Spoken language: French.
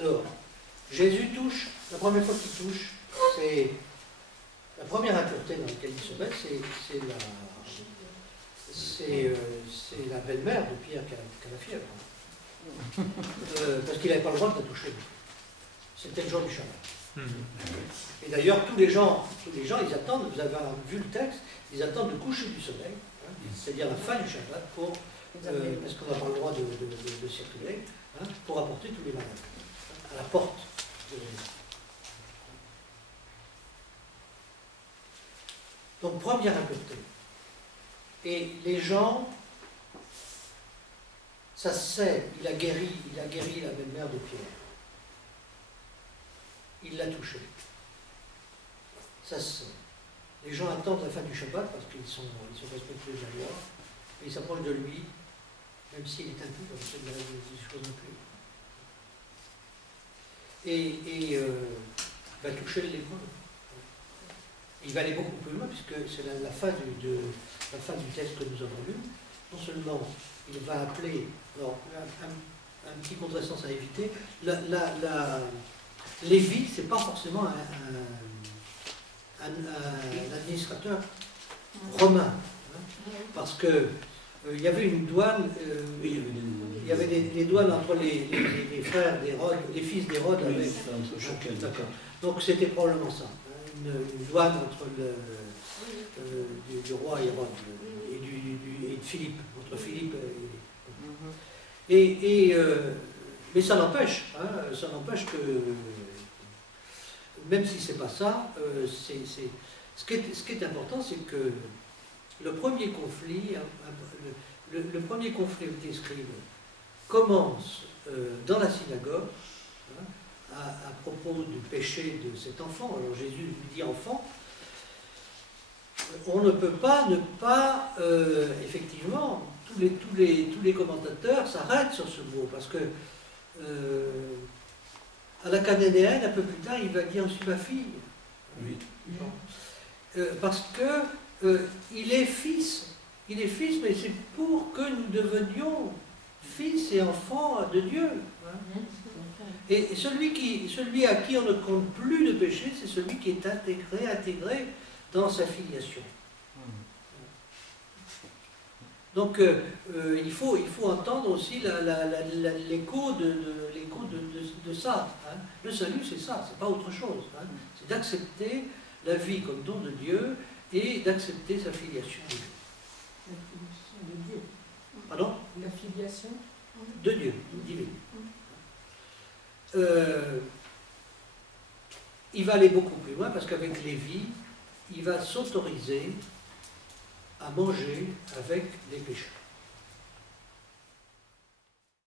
Alors, Jésus touche, la première fois qu'il touche, c'est la première impureté dans laquelle il se met, c'est la belle-mère de Pierre qui a la fièvre. Parce qu'il n'avait pas le droit de la toucher. C'était le jour du Shabbat. Et d'ailleurs, tous les gens, ils attendent, vous avez vu le texte, ils attendent le coucher du soleil, hein, c'est-à-dire la fin du Shabbat, parce qu'on n'a pas le droit de circuler, hein, pour apporter tous les malades à la porte de Jésus. Donc, première impureté. Et les gens, ça se sait, il a guéri la belle-mère de Pierre. Il l'a touché. Ça se sait. Les gens attendent la fin du Shabbat parce qu'ils sont respectueux de la loi, et ils s'approchent de lui, même s'il est impur, c'est des choses impures. Et il va toucher les lépreux. Il va aller beaucoup plus loin, puisque c'est la fin du texte que nous avons lu. Non seulement il va appeler, alors un petit contresens à éviter, Lévi, c'est pas forcément un administrateur romain, hein, parce que il y avait une douane, il y avait des douanes entre les frères d'Hérode, les fils d'Hérode avec. D'accord. Donc c'était probablement ça, hein, une douane entre du roi Hérode et de Philippe, entre Philippe et mais ça n'empêche, hein, que même si c'est pas ça, ce qui est important, c'est que le premier conflit, le premier conflit avec les scribes commence dans la synagogue, hein, à propos du péché de cet enfant. Alors Jésus lui dit enfant. On ne peut pas ne pas, effectivement, tous les commentateurs s'arrêtent sur ce mot, parce que à la cananéenne, un peu plus tard, il va dire « Je suis ma fille ». Oui. Parce que il est fils, mais c'est pour que nous devenions fils et enfants de Dieu. Hein. Et celui à qui on ne compte plus de péché, c'est celui qui est intégré dans sa filiation. Donc il faut entendre aussi l'écho de ça. Hein. Le salut, c'est ça, c'est pas autre chose. Hein. C'est d'accepter la vie comme don de Dieu et d'accepter sa filiation de Dieu. La filiation de Dieu. Pardon? La filiation de Dieu, divine. Il va aller beaucoup plus loin parce qu'avec Lévi, il va s'autoriser à manger avec les pécheurs.